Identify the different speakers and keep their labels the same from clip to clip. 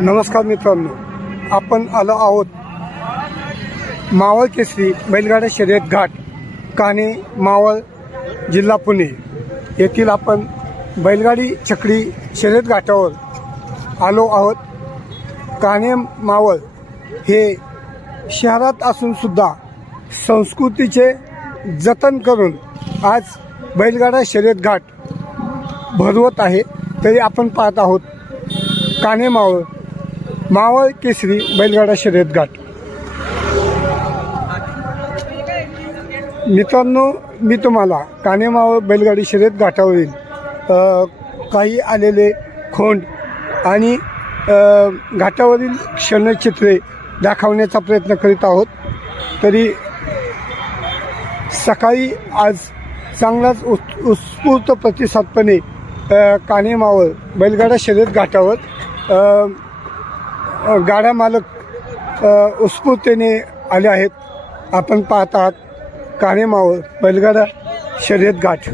Speaker 1: नमस्कार मित्रांनो आपण आलो आहोत मावळ केसरी बैलगाडा शर्यत घाट काने मावळ जिल्हा पुणे येथील आपण बैलगाडी छकडी शर्यत घाटावर आलो आहोत. काने मावळ हे शहरात असूनसुद्धा संस्कृतीचे जतन करून आज बैलगाडा शर्यत घाट भरवत आहे तरी आपण पाहत आहोत. काने मावळ मावळ केसरी बैलगाडा शर्यत घाट. मित्रांनो मी तुम्हाला काने मावळ बैलगाडी शर्यत घाटावरील काही आलेले खोंड आणि घाटावरील क्षणचित्रे दाखवण्याचा प्रयत्न करीत आहोत. तरी सकाळी आज चांगलाच उत् उत्स्फूर्त प्रतिसादपणे अ, काने मावळ बैलगाडा शर्यत घाटावर गाड्या मालक अ, उत्स्फूर्तेने आले आहेत. आपण पाहत आहात काने बैलगाडा शर्यत घाट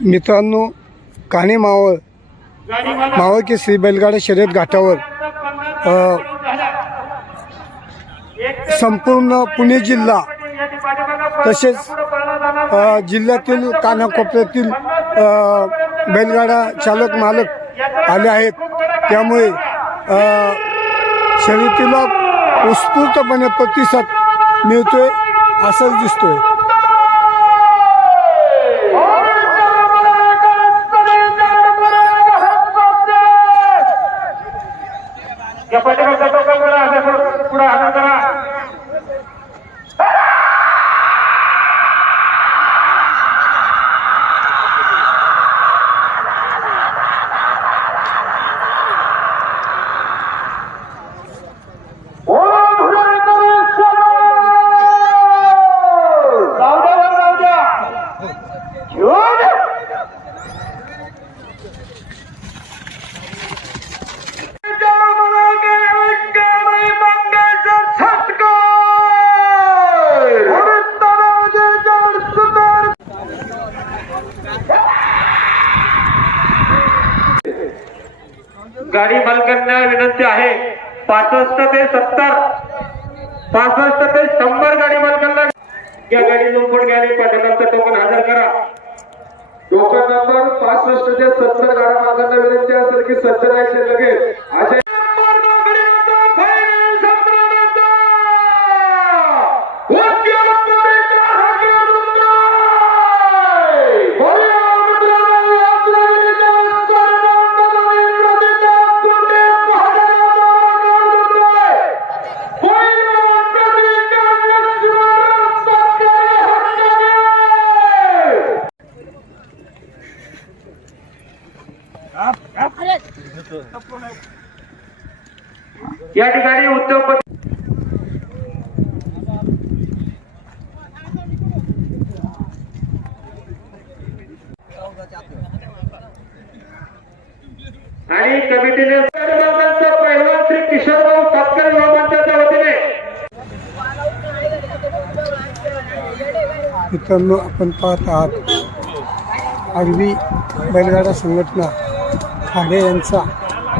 Speaker 1: मित्रांनो काने मावळ मावळ केसरी बैलगाडा शर्यत घाटावर संपूर्ण पुणे जिल्हा तसेच जिल्ह्यातील कानाकोपऱ्यातील बैलगाडा चालक मालक आले आहेत. त्यामुळे शर्यतीला उत्स्फूर्तपणे प्रतिसाद मिळतोय असंच दिसतोय.
Speaker 2: गाडी मालकांना विनंती आहे. पासष्ट ते सत्तर. पासष्ट ते शंभर गाडी मालकांना या गाडी नंबर घ्याने पाठकाचं टोकन हजर करा.
Speaker 3: टोकन नंबर पासष्ट ते सत्तर गाड्या मालकांना विनंती असेल की सत्तर राहायचे लगेच. असे
Speaker 2: या ठिकाणी उद्योगपती आणि कमिटीने सर्वांचा पैलवान श्री किशोरभाऊ तत्काळ युवमंचाच्या वतीने
Speaker 1: मित्रांनो आपण पाहत आहात आरवी बैलगाडा संघटना खाडे यांचा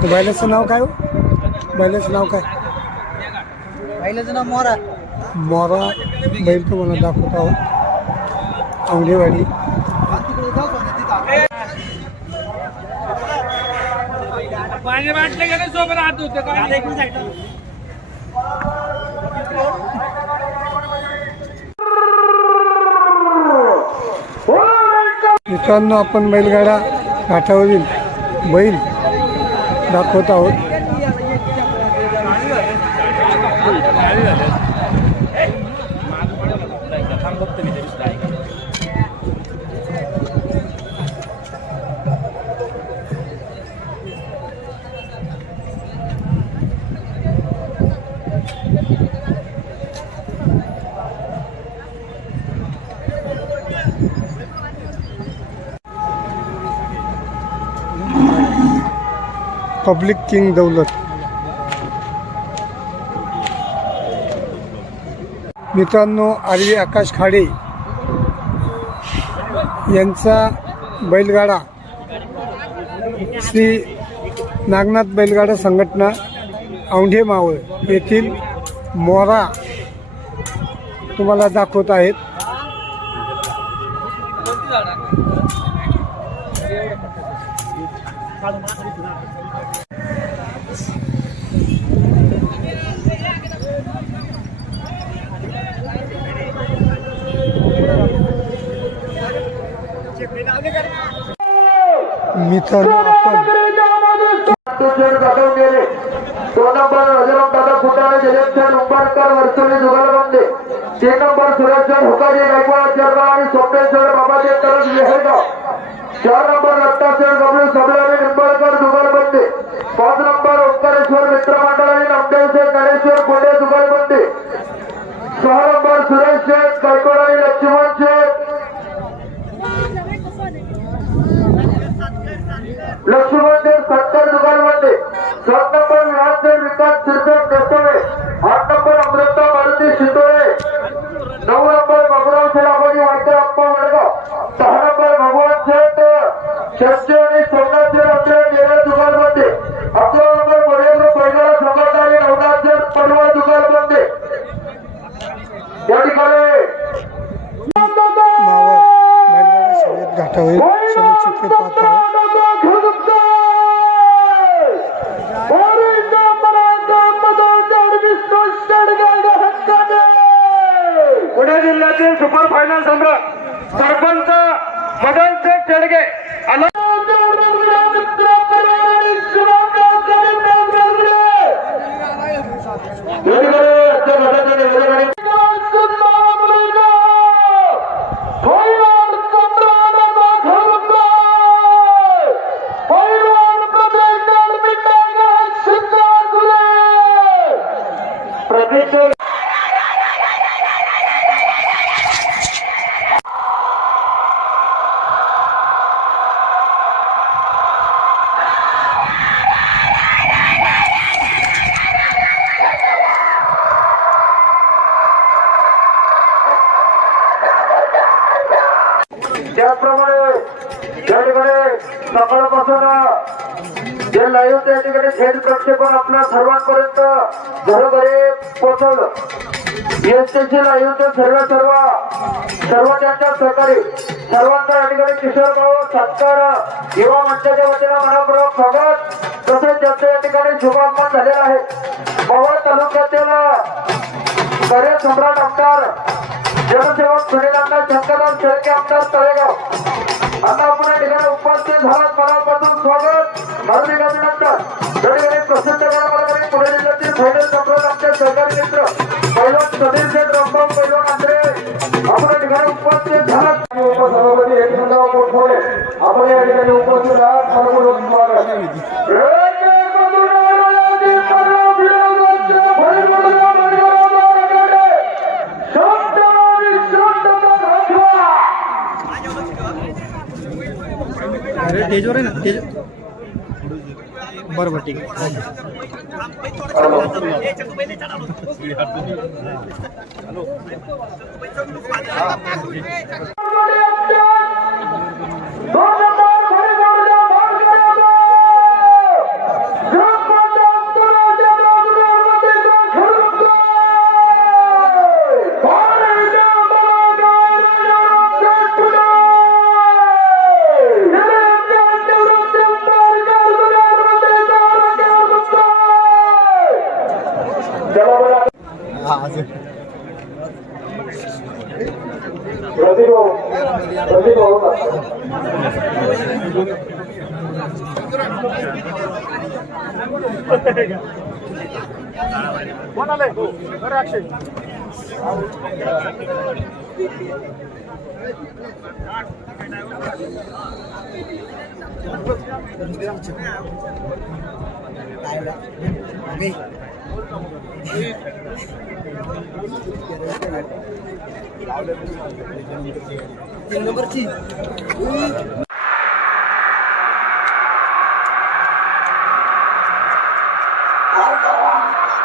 Speaker 1: तर बैलाचं नाव काय हो? बैलाचं नाव काय?
Speaker 4: पहिल्याचं नाव मोरा.
Speaker 1: मोरा. बैल तुम्हाला दाखवत आहोत. औंढेवाडी
Speaker 2: पाणी वाटले गेले सोबत राहत होते
Speaker 1: मित्रांनो आपण बैलगाडा घाटावरील बैल दाखवत आहोत. थांबतो पब्लिक किंग दौलत. मित्रांनो आरवी आकाश खाडे यांचा बैलगाडा. श्री नागनाथ बैलगाडा संघटना औंढे मावळ येथील मोरा तुम्हाला दाखवत आहेत. मित्रांनो आपण
Speaker 3: गेले दोन नंबर हजरम दादा फुटाणे जयंत उंबरकर वर्षोली जुगलबंदे. तीन नंबर सुरेश हुकाजी गायकवाड चेरगाव आणि सोपेश्वर बाबाजी तरस विहेगाव शेटचे आणि सोमनाथ शेठ आपल्या नेरळ दुकानमध्ये. अकरा नंबर बरेंद्र पैगडा संघटना आणि नवनाथ शेठ पडवळ दुकानमध्ये. या ठिकाणी.
Speaker 1: पाहत.
Speaker 2: पुणे जिल्ह्यातील सुपर फायनल सम्राट सरपंच मदन शेडगे. आला
Speaker 3: लाईव्ह प्रक्षेपण आपल्या सर्वांपर्यंत घरोघरी पोहोचवलं. एसटीची लाईव्हचे सर्व सर्व सर्व त्यांच्या सहकारी सर्वांचा या ठिकाणी किशोर भाऊ सत्कार युवा मंचाच्या वतीनं मनपूर्वक स्वागत. तसेच त्यांचं या ठिकाणी शुभागमन झालेलं आहे. पवार तालुक्यातील कार्य सम्राट आमदार जनसेवक सुनील आमदार शंकरराव शेळके आमदार तळेगाव. आता आपण या ठिकाणी उपस्थित झाला मनापासून स्वागत. हार्दिक अभिनंदन. पैलवान सतीश शेठ रामभाऊ पैलवान आंध्रे आपण या ठिकाणी उपस्थित झालात उपसभापती एकनाथराव मोठमोडे आपण या ठिकाणी उपस्थित आहात मनपूर्वक स्वागत
Speaker 4: तेजवर आहे ना तेज बरोबर ठीक lihat tuh. Halo. Kok? आहे
Speaker 5: हा তিন
Speaker 3: নম্বর কি Oh,